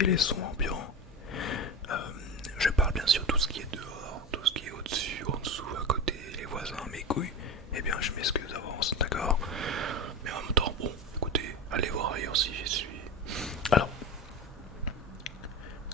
qui est les sons ambiants. Euh, je parle bien sûr tout ce qui est dehors, tout ce qui est au-dessus, en dessous, à côté, les voisins, mes couilles. Eh bien, je m'excuse d'avance, d'accord? Mais en même temps, bon, écoutez, allez voir ailleurs si j'y suis. Alors,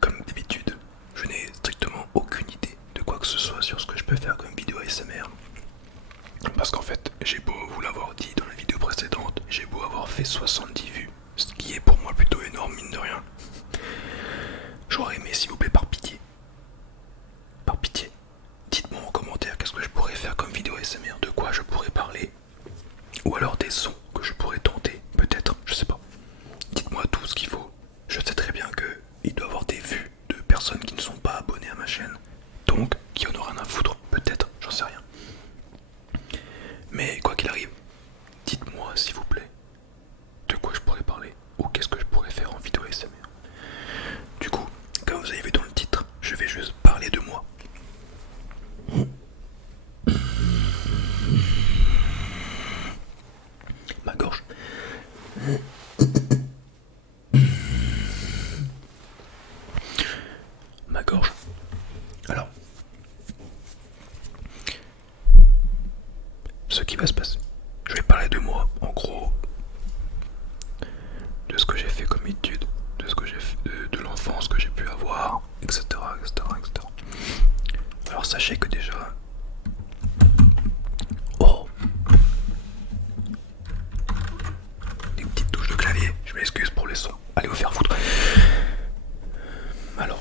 comme d'habitude, je n'ai strictement aucune idée de quoi que ce soit sur ce que je peux faire comme vidéo ASMR. Parce qu'en fait, j'ai beau vous l'avoir dit dans la vidéo précédente, j'ai beau avoir fait 70 vues, ce qui est pour moi plutôt énorme, mine de rien. J'aurais aimé, s'il vous plaît, par pitié, dites-moi en commentaire qu'est-ce que je pourrais faire comme vidéo ASMR, de quoi je pourrais parler, ou alors des sons que je pourrais tenter, peut-être, je sais pas. Dites-moi tout ce qu'il faut. Je sais très bien que il doit y avoir des vues de personnes qui ne sont pas abonnées à ma chaîne, donc qui en aura rien à foutre, peut-être, j'en sais rien. Mais quoi qu'il arrive, dites-moi s'il vous plaît de quoi je pourrais parler ou qu'est-ce que je pourrais faire en vidéo ASMR. Du coup, comme vous avez vu dans le titre, je vais juste parler de moi. Ma gorge. Ma gorge. Alors, ce qui va se passer, je vais parler de moi, en gros, de ce que j'ai fait comme étude, de ce que j'ai fait, de l'enfance que j'ai pu avoir, etc., etc., etc. Alors sachez que déjà... Oh, des petites touches de clavier, je m'excuse pour les sons. Allez vous faire foutre. Alors,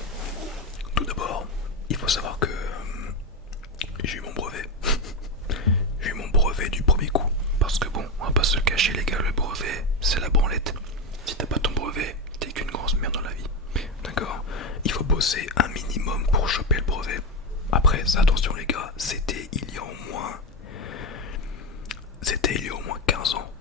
tout d'abord, il faut savoir que j'ai eu mon brevet. J'ai eu mon brevet du premier coup. Parce que bon, on va pas se le cacher les gars, le brevet, c'est la branlette. Si t'as pas ton brevet, t'es qu'une grosse merde dans la vie. D'accord? Il faut bosser un minimum pour choper le brevet. Après, attention les gars, c'était il y a au moins... C'était il y a au moins 15 ans.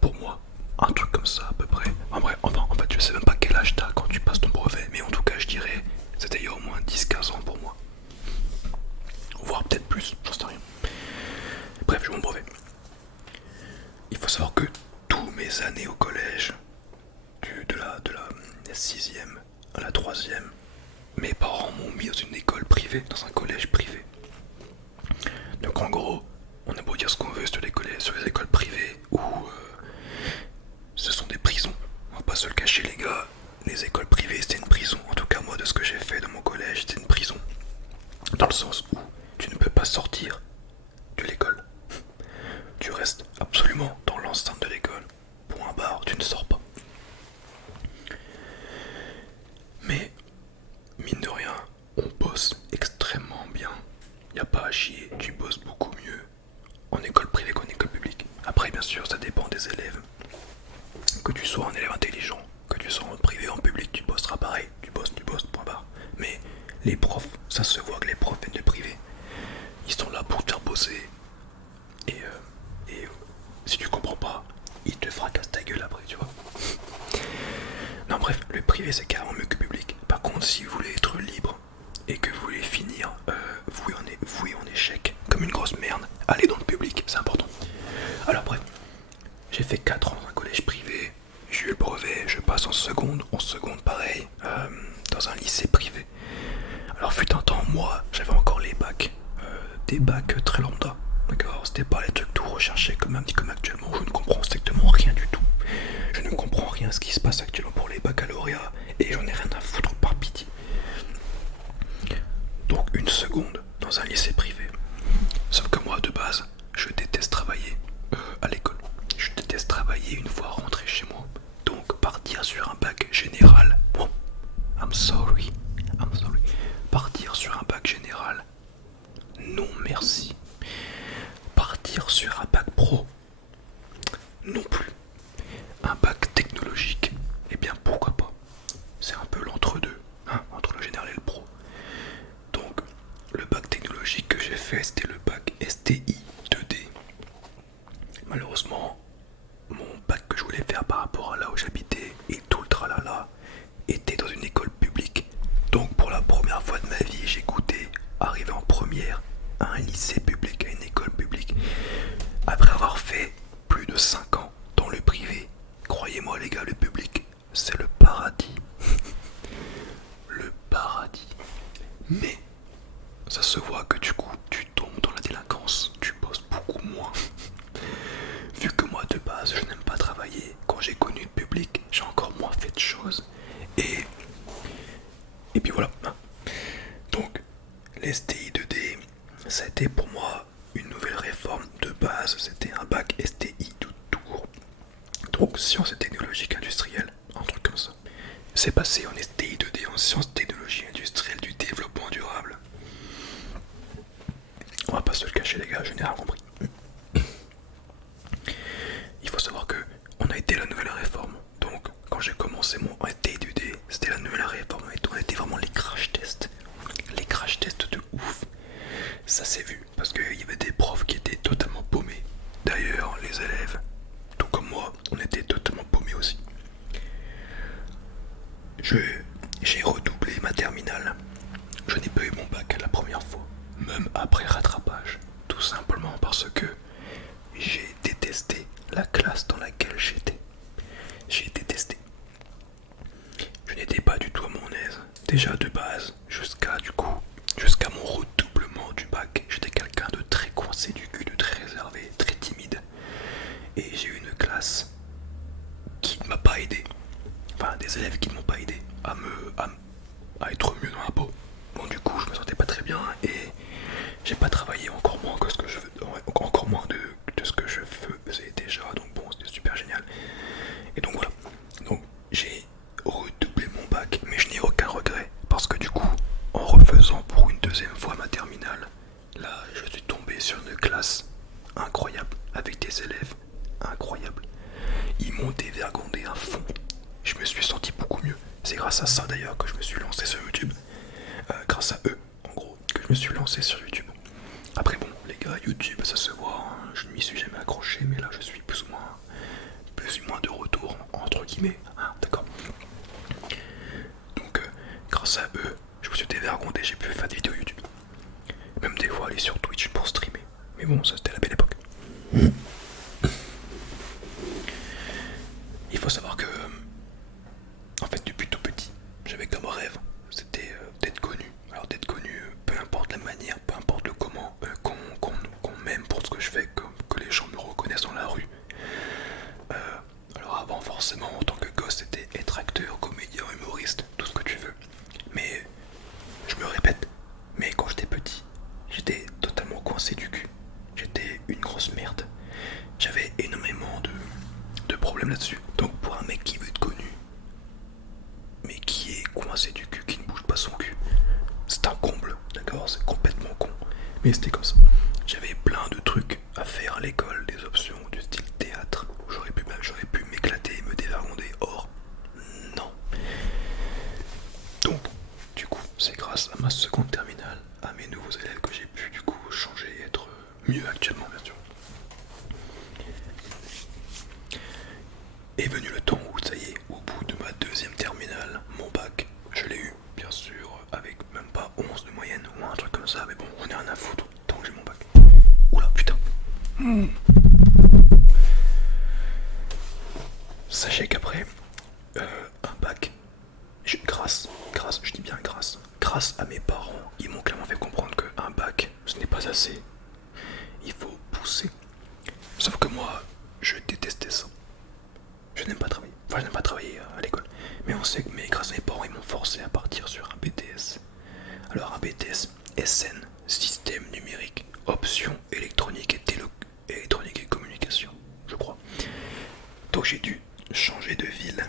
Pour moi. Un truc comme ça à peu près. Enfin, en fait, je sais même pas quel âge t'as quand tu passes ton brevet. Mais en tout cas, je dirais, c'était il y a au moins 10-15 ans pour moi. Voire peut-être plus, j'en sais rien. Bref, j'ai mon brevet. Il faut savoir que tous mes années au collège, de la 6ème à la 3ème, mes parents m'ont mis dans une école privée, dans un collège privé. Donc en gros, on a beau dire ce qu'on veut sur les écoles privées où ce sont des prisons. On va pas se le cacher les gars, les écoles privées c'était une prison. En tout cas moi de ce que j'ai fait dans mon collège c'était une prison. Dans le sens où tu ne peux pas sortir de l'école. Tu restes absolument dans l'enceinte de l'école. Point barre, tu ne sors pas. Mais, mine de rien, on bosse extrêmement bien. Y a pas à chier, tu bosses beaucoup mieux en école privée qu'en école publique. Après, bien sûr, ça dépend des élèves. Que tu sois un élève intelligent, que tu sois en privé ou en public, tu bosseras pareil. Tu bosses, point barre. Mais les profs, ça se voit que les profs viennent de privé. Ils sont là pour te faire bosser. Et si tu comprends pas, ils te fracassent ta gueule après, tu vois. Non bref, le privé c'est carrément mieux que le public. Par contre, si vous voulez être libre et que vous voulez finir voué en échec comme une grosse merde, allez dans le public, c'est important. Alors bref, j'ai fait 4 ans dans un collège privé, j'ai eu le brevet, je passe en seconde pareil, dans un lycée privé. Alors fut un temps, moi, j'avais encore les bacs, des bacs très lambda, d'accord? C'était pas les trucs tout recherchés comme actuellement, je ne comprends strictement rien du tout. Je ne comprends rien à ce qui se passe actuellement pour les baccalauréats et j'en ai rien à foutre par pitié. Donc une seconde dans un lycée privé. Sauf que moi de base, je déteste travailler à l'école. Je déteste travailler une fois rentré chez moi. Donc partir sur un bac général, bon, I'm sorry. Partir sur un bac général, non merci. Partir sur un bac pro, non plus. Un bac technologique, eh bien pourquoi pas. C'est un peu l'entre-deux, hein, entre le général et le pro. Donc le bac technologique que j'ai fait c'était le bac STI 2D. Malheureusement, mon bac que je voulais faire par rapport à là où j'habitais et tout le tralala était dans une école publique. Donc pour la première fois de ma vie j'ai goûté, arrivé en première, à un lycée public, à une école publique. Après avoir fait plus de 5 ans dans le privé, croyez-moi les gars, le public, c'est le paradis. Mais ça se voit que du coup tu tombes dans la délinquance, tu bosses beaucoup moins. Vu que moi de base je n'aime pas travailler, quand j'ai connu le public, j'ai encore moins fait de choses. Et puis voilà. Donc les STI 2D, ça a été pour moi une nouvelle réforme de base, c'était un bac STI tout court. Donc sciences et technologiques industrielles, un truc comme ça. C'est passé en STI 2D en sciences, technologies industrielles du développement durable. On va pas se le cacher les gars, je n'ai rien compris. Il faut savoir que on a été la nouvelle réforme. Donc quand j'ai commencé mon STI 2D, c'était la nouvelle réforme et on était vraiment les crash tests. Les crash tests de ouf. Ça s'est vu parce qu'il y avait des profs qui étaient totalement paumés. D'ailleurs, les élèves, tout comme moi, on était totalement paumés aussi. J'ai redoublé ma terminale. Je n'ai pas eu mon bac la première fois, même après rattrapage. Tout simplement parce que j'ai détesté la classe dans laquelle j'étais. J'ai détesté. Je n'étais pas du tout à mon aise. Déjà de base, jusqu'à mon redoublement du bac, j'étais quelqu'un de très coincé du cul, de très réservé, très timide. Et j'ai eu une classe qui ne m'a pas aidé. Enfin, des élèves qui ne m'ont pas aidé à être mieux dans la peau. Bon, du coup, je me sentais pas très bien et j'ai pas travaillé encore moins que ce que je veux, encore moins de ce que je faisais déjà. Donc bon, c'était super génial. Et donc voilà. Donc j'ai redoublé mon bac, mais je n'ai aucun regret parce que du coup, en refaisant pour une deuxième fois ma terminale, là, je suis tombé sur une classe incroyable avec des élèves incroyables. Ils m'ont dévergondé à fond. Je me suis senti beaucoup mieux. C'est grâce à ça d'ailleurs que je me suis lancé sur YouTube. Grâce à eux, en gros, que je me suis lancé sur YouTube. Après bon, les gars, YouTube, ça se voit, hein, je ne m'y suis jamais accroché, mais là je suis plus ou moins de retour, entre guillemets, hein, d'accord. Donc grâce à eux, je me suis dévergondé, j'ai pu faire des vidéos YouTube. Même des fois aller sur Twitch pour streamer. Mais bon, ça c'était la belle époque. Il faut savoir que, en fait, depuis tout petit, j'avais comme rêve, c'était d'être connu. Alors d'être connu, peu importe la manière, peu importe le comment, qu'on m'aime pour ce que je fais, que les gens me reconnaissent dans la rue. Alors avant, forcément, en tant que gosse, c'était être acteur, comédien, humoriste, tout ce que tu veux. Mais, je me répète, mais quand j'étais petit, j'étais totalement coincé du cul. J'étais une grosse merde. J'avais énormément de problèmes là-dessus. Donc pour un mec qui veut être connu, mais qui est coincé du cul, qui ne bouge pas son cul, c'est un comble, d'accord, c'est complètement con. Mais c'était comme ça. J'avais plein de trucs à faire à l'école, des options du style théâtre, où j'aurais pu m'éclater et me dévergonder. Or, non. Donc, du coup, c'est grâce à ma seconde terminale, à mes nouveaux élèves que j'ai pu du coup changer et être mieux actuellement, bien sûr. Est venu le temps où, ça y est, au bout de ma deuxième terminale, mon bac, je l'ai eu, bien sûr, avec même pas 11 de moyenne ou un truc comme ça, mais bon, on est rien à foutre tant que j'ai mon bac. Oula, putain. Sachez qu'après, un bac, je dis bien grâce à mes parents, ils m'ont clairement fait comprendre qu'un bac, ce n'est pas assez. Il faut pousser. Sauf que moi, je détestais ça. Je n'aime pas travailler. Enfin, je n'aime pas travailler à l'école. Mais mais grâce à mes parents, ils m'ont forcé à partir sur un BTS. Alors un BTS SN, système numérique, option électronique électronique et communication, je crois. Donc j'ai dû changer de ville.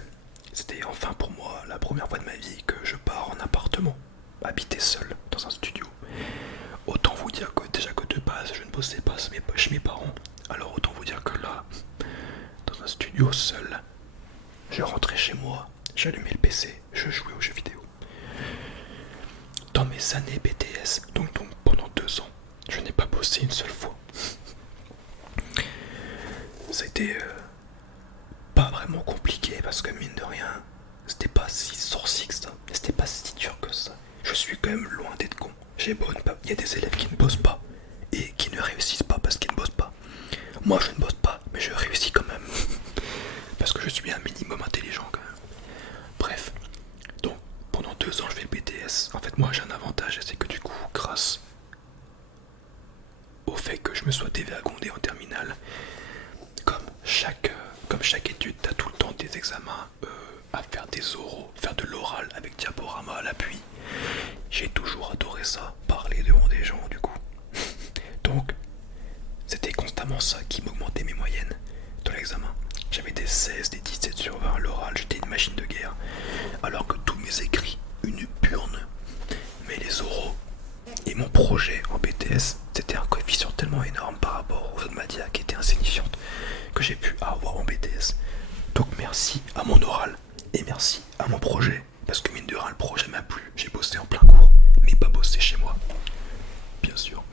C'était enfin pour moi la première fois de ma vie que je pars en appartement, habiter seul dans un studio. Autant vous dire que déjà que de base je ne bossais pas chez mes parents. Alors autant vous dire que là, dans un studio seul, je rentrais chez moi, j'allumais le PC, je jouais aux jeux vidéo. Dans mes années BTS, donc pendant 2 ans, je n'ai pas bossé une seule fois. C'était pas vraiment compliqué parce que mine de rien, c'était pas si sorcier que ça, c'était pas si dur que ça. Je suis quand même loin d'être con. Il y a des élèves qui ne bossent pas et qui ne réussissent pas parce qu'ils ne bossent pas. Moi je ne bosse pas, mais je réussis quand même. Parce que je suis un minimum intelligent quand même. Bref, donc pendant 2 ans je fais le BTS, en fait moi j'ai un avantage, c'est que du coup, grâce au fait que je me sois dévergondé en terminale, comme chaque étude, t'as tout le temps des examens à faire des oraux, faire de l'oral avec diaporama à l'appui. J'ai toujours adoré ça, parler devant des gens du coup. Donc, c'était constamment ça qui m'augmentait mes moyennes dans l'examen. J'avais des 16, des 17 sur 20 à l'oral, j'étais une machine de guerre. Alors que tous mes écrits, une burne. Mais les oraux et mon projet en BTS, c'était un coefficient tellement énorme par rapport aux autres matières qui étaient insignifiantes que j'ai pu avoir en BTS. Donc merci à mon oral et merci à mon projet. Parce que mine de rien, le projet m'a plu. J'ai bossé en plein cours, mais pas bossé chez moi. Bien sûr.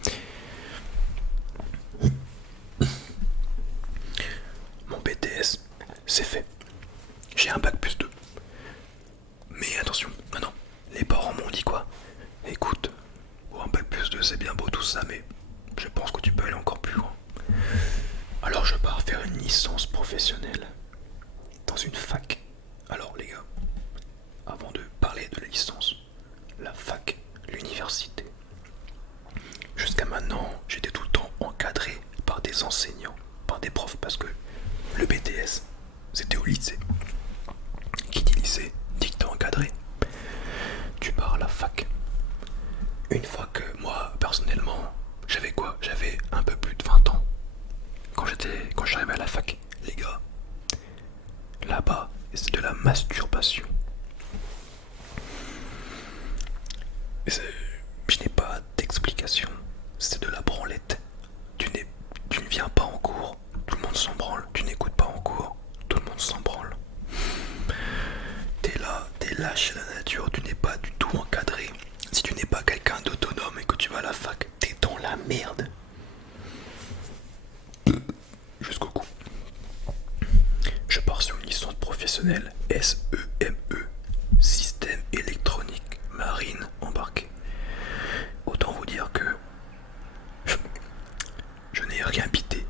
Mon BTS, c'est fait. J'ai un bac plus 2. Mais attention, maintenant, les parents m'ont dit quoi? Écoute, un bac plus 2 c'est bien beau tout ça, mais je pense que tu peux aller encore plus loin. Alors je pars faire une licence professionnelle dans une fac. Alors les gars, avant de parler de la licence, la fac, l'université. Jusqu'à maintenant, j'étais tout le temps encadré par des enseignants, par des profs, parce que le BTS, c'était au lycée. Qui dit lycée, dit que t'es encadré. Tu pars à la fac. Une fois que moi, personnellement, j'avais quoi? J'avais un peu plus de 20 ans. Quand je suis arrivé à la fac, les gars, là-bas, c'est de la masturbation. Je n'ai pas d'explication. C'est de la branlette. Tu ne viens pas en cours, tout le monde s'en branle. Tu n'écoutes pas en cours, tout le monde s'en branle. T'es là, t'es lâche à la nature, tu n'es pas du tout encadré. Si tu n'es pas quelqu'un d'autonome et que tu vas à la fac, t'es dans la merde. Jusqu'au cou. Je pars sur une licence professionnelle SEME, système électronique marine embarqué. Autant vous dire que je n'ai rien pité.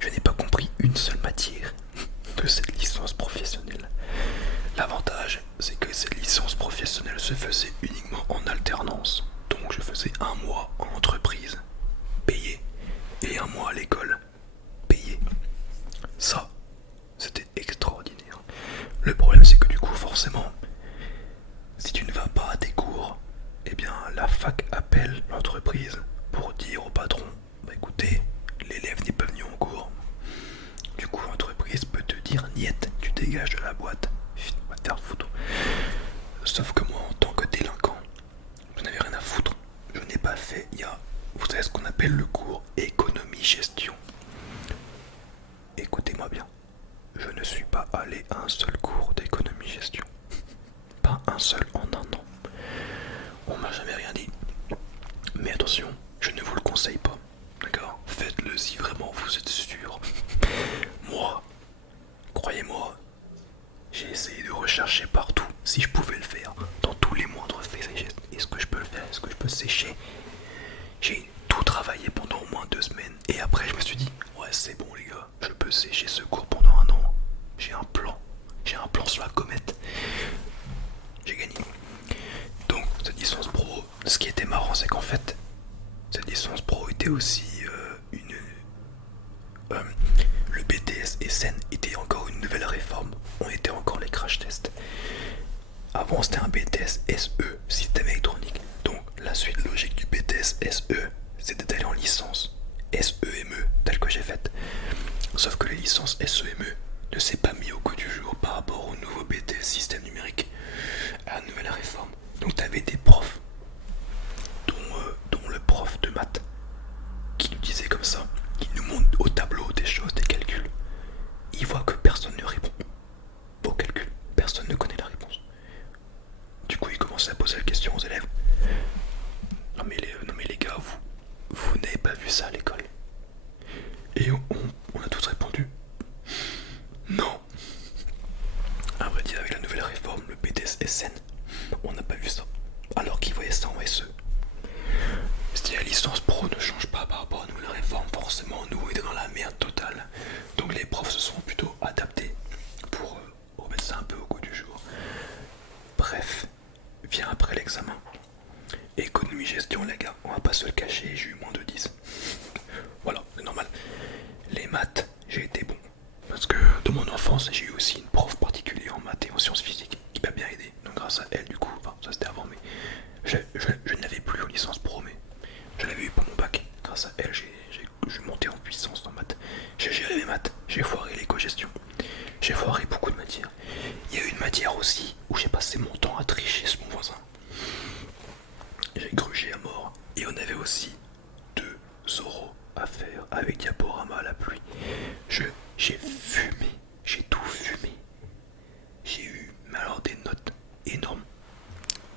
Je n'ai pas compris une seule matière de cette licence professionnelle. L'avantage, c'est que cette licence professionnelle se faisait uniquement en alternance. Donc je faisais un mois en entreprise, payé, et un mois à l'école, payé. Ça, c'était extraordinaire. Le problème, c'est que du coup, forcément, si tu ne vas pas à tes cours, eh bien la fac appelle l'entreprise pour dire au patron, bah écoutez, l'élève n'est pas venu en cours. Du coup, l'entreprise peut te dire niette, tu dégages de la boîte, va te faire foutre. Sauf que moi, en tant que délinquant, je n'avais rien à foutre. Je n'ai pas fait, vous savez ce qu'on appelle le cours économie-gestion. Écoutez-moi bien, je ne suis pas allé à un seul cours d'économie-gestion. Pas un seul en un an. On m'a jamais rien dit. Mais attention, je ne vous le conseille pas. D'accord? Faites-le si vraiment vous êtes sûr. Moi, croyez-moi, j'ai essayé de rechercher partout si je pouvais le faire, dans tous les moindres faits et gestes. Est-ce que je peux le faire? Est-ce que je peux sécher? J'ai tout travaillé pendant au moins 2 semaines. Et après, je me suis dit, ouais, c'est bon, les gars, je peux sécher ce cours pendant un an. J'ai un plan. J'ai un plan sur la comète. J'ai gagné. Donc, cette licence pro, ce qui était marrant, c'est qu'en fait, cette licence pro était aussi le BTS SN était encore une nouvelle réforme. On était encore les crash tests. Avant, c'était un BTS SE, système électronique. Donc, la suite logique du BTS SE, c'était d'aller en licence SEME, telle que j'ai faite. Sauf que les licences SEME ne s'est pas mis au goût du jour par rapport au nouveau BTS système numérique, à la nouvelle réforme. Donc, t'avais des profs, dont le prof de maths, qui nous disait comme ça, qui nous montre au tableau des choses, des calculs. Il voit que personne ne répond au calcul, personne ne connaît la réponse. Du coup, il commençait à poser la question aux élèves. Non mais les gars, vous n'avez pas vu ça à l'école? Et on a tous répondu non. À vrai dire, avec la nouvelle réforme, le BTS SN, on n'a pas vu ça. Alors qu'ils voyaient ça en SE. Si la licence pro ne change pas par rapport à la nouvelle réforme, forcément nous on était dans la merde totale. Donc les profs se sont plutôt adaptés pour remettre ça un peu au goût du jour. Bref, vient après l'examen. Économie gestion les gars, on va pas se le cacher, j'ai eu moins de 10. Voilà, c'est normal. Les maths, j'ai été bon. Parce que de mon enfance, j'ai eu aussi une prof particulière en maths et en sciences physiques qui m'a bien aidé. Donc grâce à elle, du coup, enfin ça c'était avant, mais je ne l'avais plus en licence pro, mais je l'avais eu pour mon bac. Grâce à elle, je suis monté en puissance en maths. J'ai géré mes maths, j'ai foiré l'éco-gestion, j'ai foiré beaucoup de matières. Il y a eu une matière aussi où j'ai passé mon temps à tricher sur mon voisin. J'ai grugé à mort. Et on avait aussi 2 oraux à faire avec diaporama à la pluie. J'ai fumé, j'ai tout fumé. J'ai eu, mais alors des notes énormes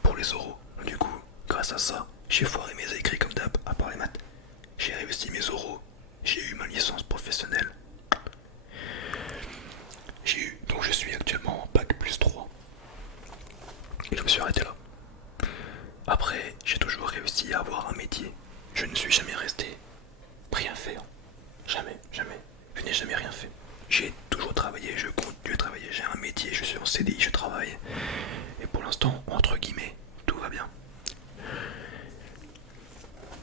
pour les oraux. Du coup, grâce à ça, j'ai foiré mes écrits comme d'hab, à part les maths. J'ai réussi mes oraux, j'ai eu ma licence professionnelle. Donc je suis actuellement en bac plus 3. Et je me suis arrêté là. Après, j'ai toujours réussi à avoir un métier. Je ne suis jamais resté rien faire. Jamais, jamais. Je n'ai jamais rien fait. J'ai toujours travaillé, je continue à travailler. J'ai un métier, je suis en CDI, je travaille. Et pour l'instant, entre guillemets, tout va bien.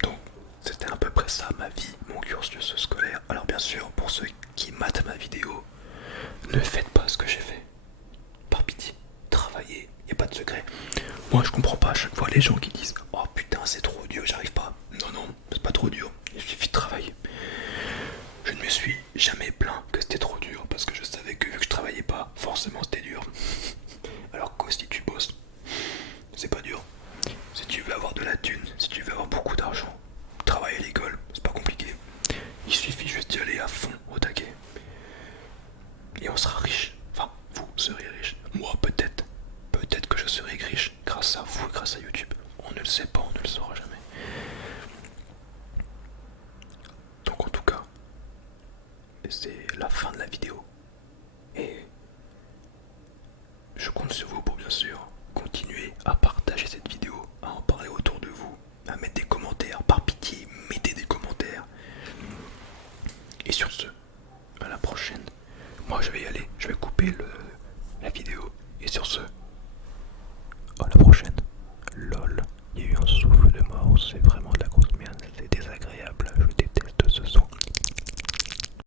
Donc, c'était à peu près ça ma vie, mon cursus scolaire. Alors bien sûr, pour ceux qui matent ma vidéo, ne faites pas ce que j'ai fait. Par pitié, travaillez, y a pas de secret. Moi je comprends pas à chaque fois les gens qui disent oh putain c'est trop dur, j'arrive pas. Non non, c'est pas trop dur, il suffit de travailler. Je ne me suis jamais plaint que c'était trop dur parce que je savais que vu que je travaillais pas, forcément c'était dur. Alors que si tu bosses, c'est pas dur. Si tu veux avoir de la thune, si tu veux avoir beaucoup d'argent, travailler à l'école, c'est pas compliqué. Il suffit juste d'y aller à fond au taquet. Et on sera riche. Enfin, vous serez riche. Moi peut-être. Peut-être que je serai riche grâce à vous et grâce à YouTube. On ne le sait pas, on ne le saura jamais. Donc en tout cas, c'est la fin de la vidéo. Et je compte sur vous pour bien sûr continuer à partager cette vidéo, à en parler autour de vous, à mettre des commentaires. Par pitié, mettez des commentaires. Et sur ce, à la prochaine. Moi je vais y aller, je vais couper